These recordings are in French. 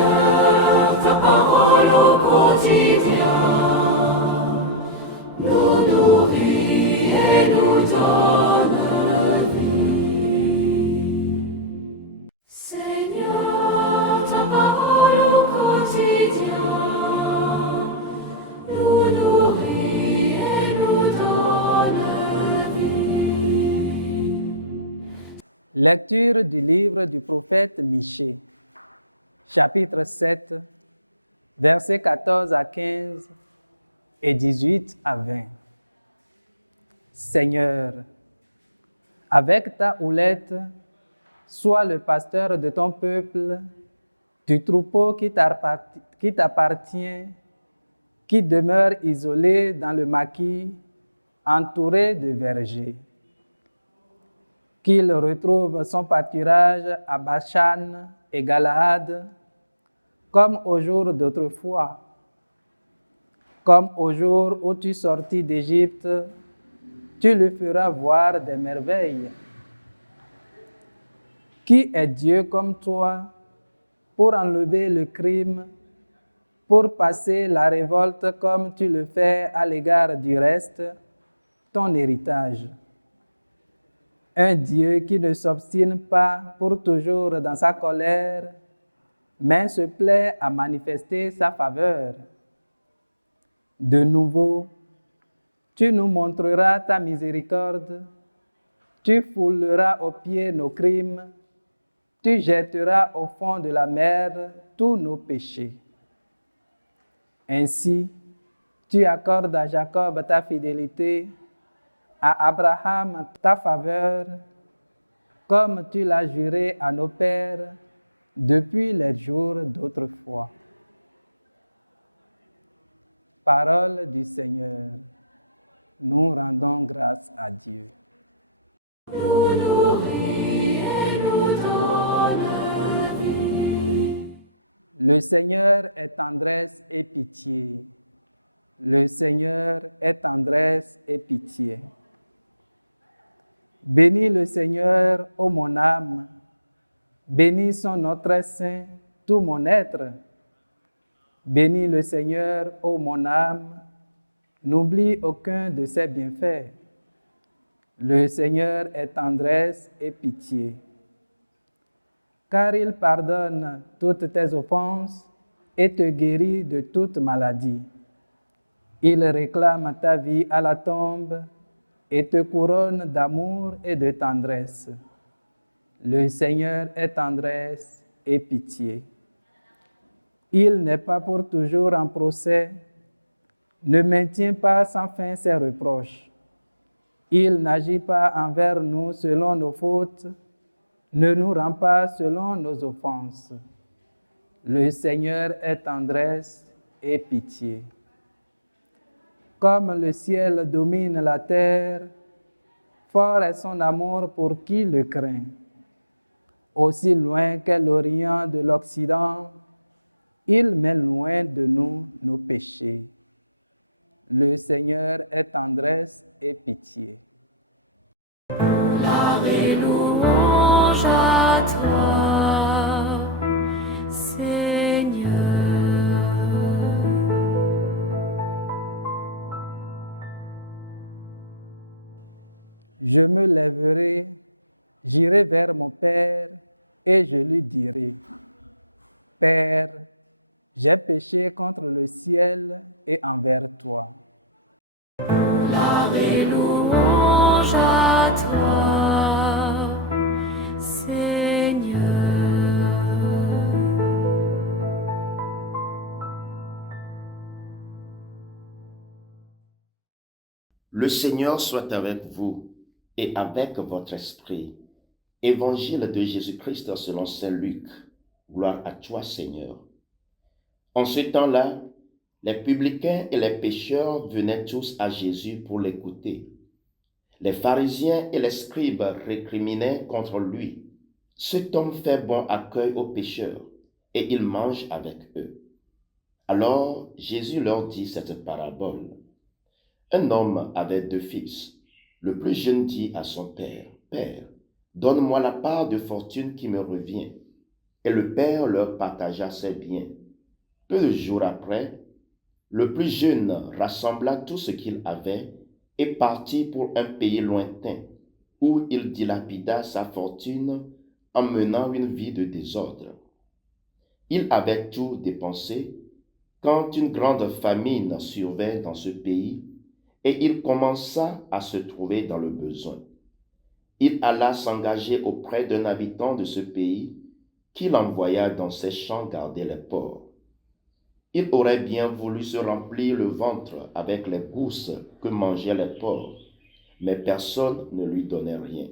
Seigneur, ta parole au quotidien nous nourrit et nous donne vie. Seigneur, ta parole au quotidien nous nourrit et nous donne vie. Lecture du livre du prophète Michée, chapitre 7, versets 14 à 15 et 18 à 20. Seigneur, avec ta houlette, sois le pasteur de ton peuple, du troupeau qui t'appartient, qui demeure isolé dans le maquis, entouré de vergers. Qu'il retrouve son pâturage à Bashan et Galaad, comme au jour d'autrefois, comme au jour où tu sortis d'Égypte, tu lui feras voir des merveilles. Qui est Dieu comme toi pour enlever le crime, pour passer la révolte comme tu le fais à l'égard du reste, ton héritage? Un Dieu qui ne s'obstine pas pour toujours dans sa colère, mais se plaît à manifester sa faveur. De nouveau, tu nous montreras ta miséricorde, tu fouleras aux pieds nos crimes, tu jetteras au fond de la mer tous nos péchés. Ainsi, tu accordes à Jacob ta fidélité, à Abraham ta faveur, comme tu l'as juré à nos pères depuis les jours d'autrefois. Parole du Seigneur. Nous rendons grâce à Dieu. Nous nourrit et nous donne vie. Le Seigneur est tendresse et pitié. Le Seigneur est tendresse et pitié. Bénis le Seigneur, ô mon âme. Bénis son nom très saint, tout mon être. Bénis le Seigneur, ô mon âme. N'oublie aucun de ses bienfaits. Le Seigneur est tendresse et pitié. Car il pardonne toutes tes offenses et te guérit de toute maladie. Il réclame ta vie à la tombe et te couronne d'amour et de tendresse. Le Seigneur est tendresse et pitié. Il n'est pas pour toujours en procès, ne maintient pas sans fin ses reproches. Il n'agit pas envers nous selon nos fautes, ne nous rend pas selon nos offenses. Le Seigneur est tendresse et pitié. Comme le ciel domine la terre, fort est son amour pour qui le craint. Aussi loin qu'est l'Orient de l'Occident, il met loin de nous nos péchés. Le Seigneur est tendresse et pitié. Gloire et louange à toi, Seigneur. Je me lèverai, j'irai vers mon Père et je lui dirai, Père, j'ai péché contre le ciel et envers toi. Gloire et louange à toi, Seigneur. Le Seigneur soit avec vous et avec votre esprit. Évangile de Jésus-Christ selon saint Luc. Gloire à toi, Seigneur. En ce temps-là, les publicains et les pécheurs venaient tous à Jésus pour l'écouter. Les pharisiens et les scribes récriminaient contre lui. Cet homme fait bon accueil aux pécheurs et il mange avec eux. Alors Jésus leur dit cette parabole. Un homme avait 2 fils. Le plus jeune dit à son père, « Père, donne-moi la part de fortune qui me revient. » et le père leur partagea ses biens. Peu de jours après, le plus jeune rassembla tout ce qu'il avait et partit pour un pays lointain, où il dilapida sa fortune en menant une vie de désordre. Il avait tout dépensé quand une grande famine survint dans ce pays et il commença à se trouver dans le besoin. Il alla s'engager auprès d'un habitant de ce pays qui l'envoya dans ses champs garder les porcs. Il aurait bien voulu se remplir le ventre avec les gousses que mangeaient les porcs, mais personne ne lui donnait rien.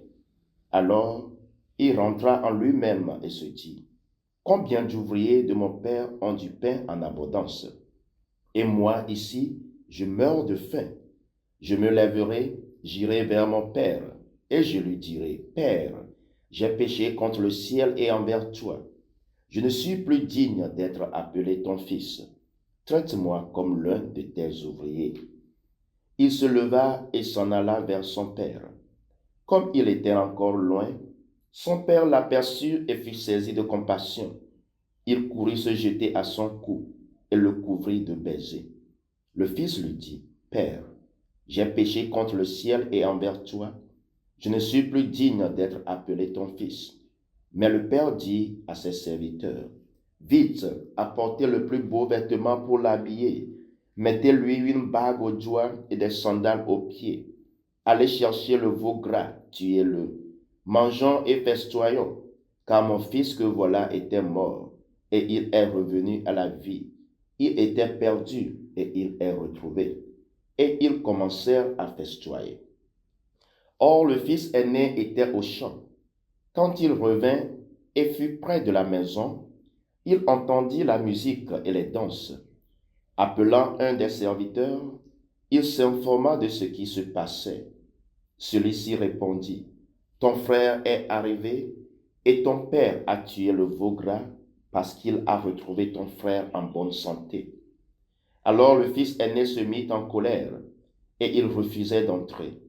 Alors, il rentra en lui-même et se dit, « Combien d'ouvriers de mon père ont du pain en abondance, et moi ici, je meurs de faim. Je me lèverai, j'irai vers mon père, et je lui dirai, Père, j'ai péché contre le ciel et envers toi. Je ne suis plus digne d'être appelé ton fils. Traite-moi comme l'un de tes ouvriers. » Il se leva et s'en alla vers son père. Comme il était encore loin, son père l'aperçut et fut saisi de compassion. Il courut se jeter à son cou et le couvrit de baisers. Le fils lui dit, « Père, j'ai péché contre le ciel et envers toi. Je ne suis plus digne d'être appelé ton fils. » Mais le père dit à ses serviteurs, « Vite, apportez le plus beau vêtement pour l'habiller. Mettez-lui une bague au doigt et des sandales aux pieds. Allez chercher le veau gras, tuez-le. Mangeons et festoyons, car mon fils que voilà était mort, et il est revenu à la vie. Il était perdu, et il est retrouvé. » Et ils commencèrent à festoyer. Or le fils aîné était au champ. Quand il revint et fut près de la maison, il entendit la musique et les danses. Appelant un des serviteurs, il s'informa de ce qui se passait. Celui-ci répondit, « Ton frère est arrivé et ton père a tué le veau gras parce qu'il a retrouvé ton frère en bonne santé. » Alors le fils aîné se mit en colère et il refusait d'entrer.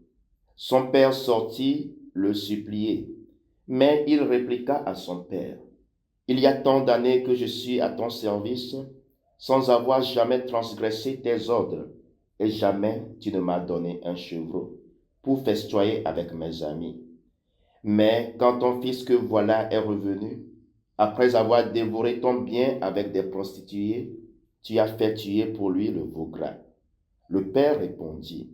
Son père sortit le supplier, mais il répliqua à son père, « Il y a tant d'années que je suis à ton service, sans avoir jamais transgressé tes ordres, et jamais tu ne m'as donné un chevreau pour festoyer avec mes amis. Mais quand ton fils que voilà est revenu, après avoir dévoré ton bien avec des prostituées, tu as fait tuer pour lui le veau gras. » Le père répondit,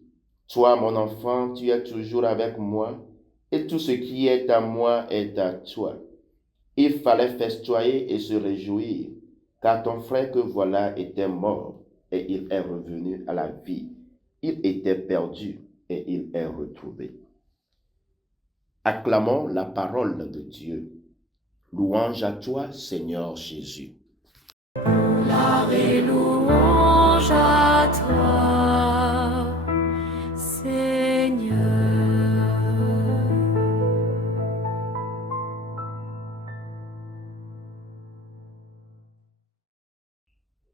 « Toi, mon enfant, tu es toujours avec moi, et tout ce qui est à moi est à toi. » Il fallait festoyer et se réjouir, car ton frère que voilà était mort, et il est revenu à la vie. Il était perdu, et il est retrouvé. Acclamons la parole de Dieu. Louange à toi, Seigneur Jésus. Louange à toi, Seigneur.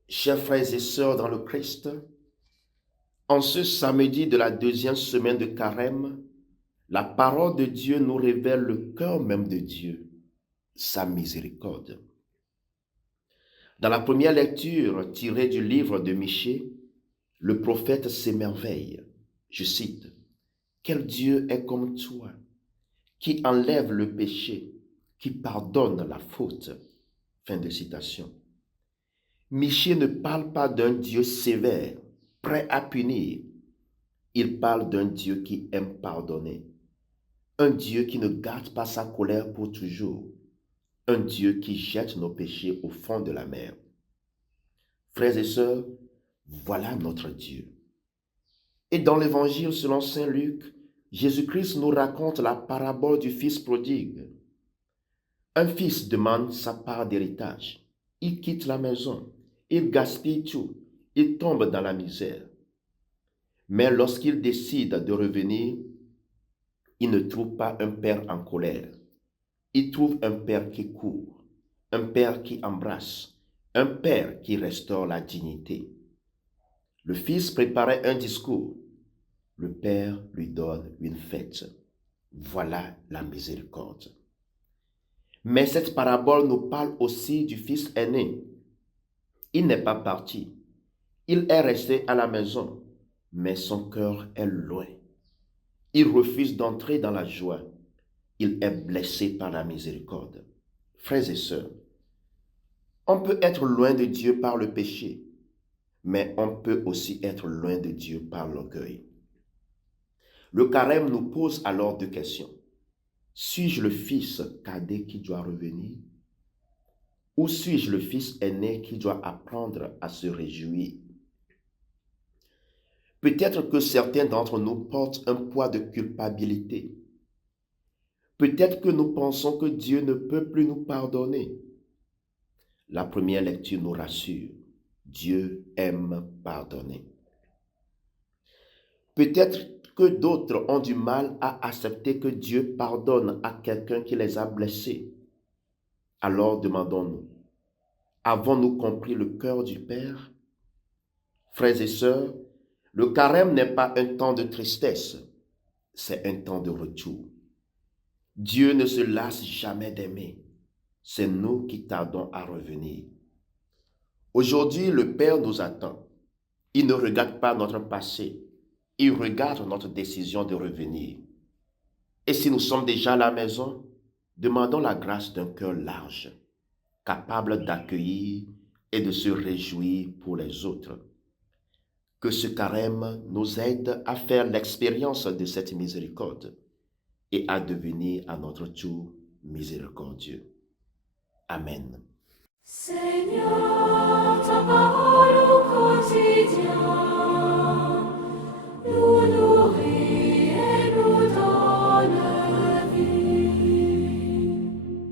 Chers frères et sœurs dans le Christ, en ce samedi de la deuxième semaine de Carême, la parole de Dieu nous révèle le cœur même de Dieu, sa miséricorde. Dans la première lecture tirée du livre de Michée, le prophète s'émerveille. Je cite, « Quel Dieu est comme toi, qui enlève le péché, qui pardonne la faute. » Fin de citation. Michée ne parle pas d'un Dieu sévère, prêt à punir. Il parle d'un Dieu qui aime pardonner. Un Dieu qui ne garde pas sa colère pour toujours. Un Dieu qui jette nos péchés au fond de la mer. Frères et sœurs, voilà notre Dieu. Et dans l'Évangile selon saint Luc, Jésus-Christ nous raconte la parabole du fils prodigue. Un fils demande sa part d'héritage. Il quitte la maison. Il gaspille tout. Il tombe dans la misère. Mais lorsqu'il décide de revenir, il ne trouve pas un père en colère. Il trouve un père qui court, un père qui embrasse, un père qui restaure la dignité. Le fils préparait un discours. Le père lui donne une fête. Voilà la miséricorde. Mais cette parabole nous parle aussi du fils aîné. Il n'est pas parti. Il est resté à la maison, mais son cœur est loin. Il refuse d'entrer dans la joie. Il est blessé par la miséricorde. Frères et sœurs, on peut être loin de Dieu par le péché, mais on peut aussi être loin de Dieu par l'orgueil. Le carême nous pose alors deux questions. Suis-je le fils cadet qui doit revenir? Ou suis-je le fils aîné qui doit apprendre à se réjouir? Peut-être que certains d'entre nous portent un poids de culpabilité. Peut-être que nous pensons que Dieu ne peut plus nous pardonner. La première lecture nous rassure. Dieu aime pardonner. Peut-être que d'autres ont du mal à accepter que Dieu pardonne à quelqu'un qui les a blessés. Alors demandons-nous, avons-nous compris le cœur du Père? Frères et sœurs, le carême n'est pas un temps de tristesse, c'est un temps de retour. Dieu ne se lasse jamais d'aimer. C'est nous qui tardons à revenir. Aujourd'hui, le Père nous attend. Il ne regarde pas notre passé. Il regarde notre décision de revenir. Et si nous sommes déjà à la maison, demandons la grâce d'un cœur large, capable d'accueillir et de se réjouir pour les autres. Que ce carême nous aide à faire l'expérience de cette miséricorde et à devenir à notre tour miséricordieux. Amen. Seigneur, ta parole au quotidien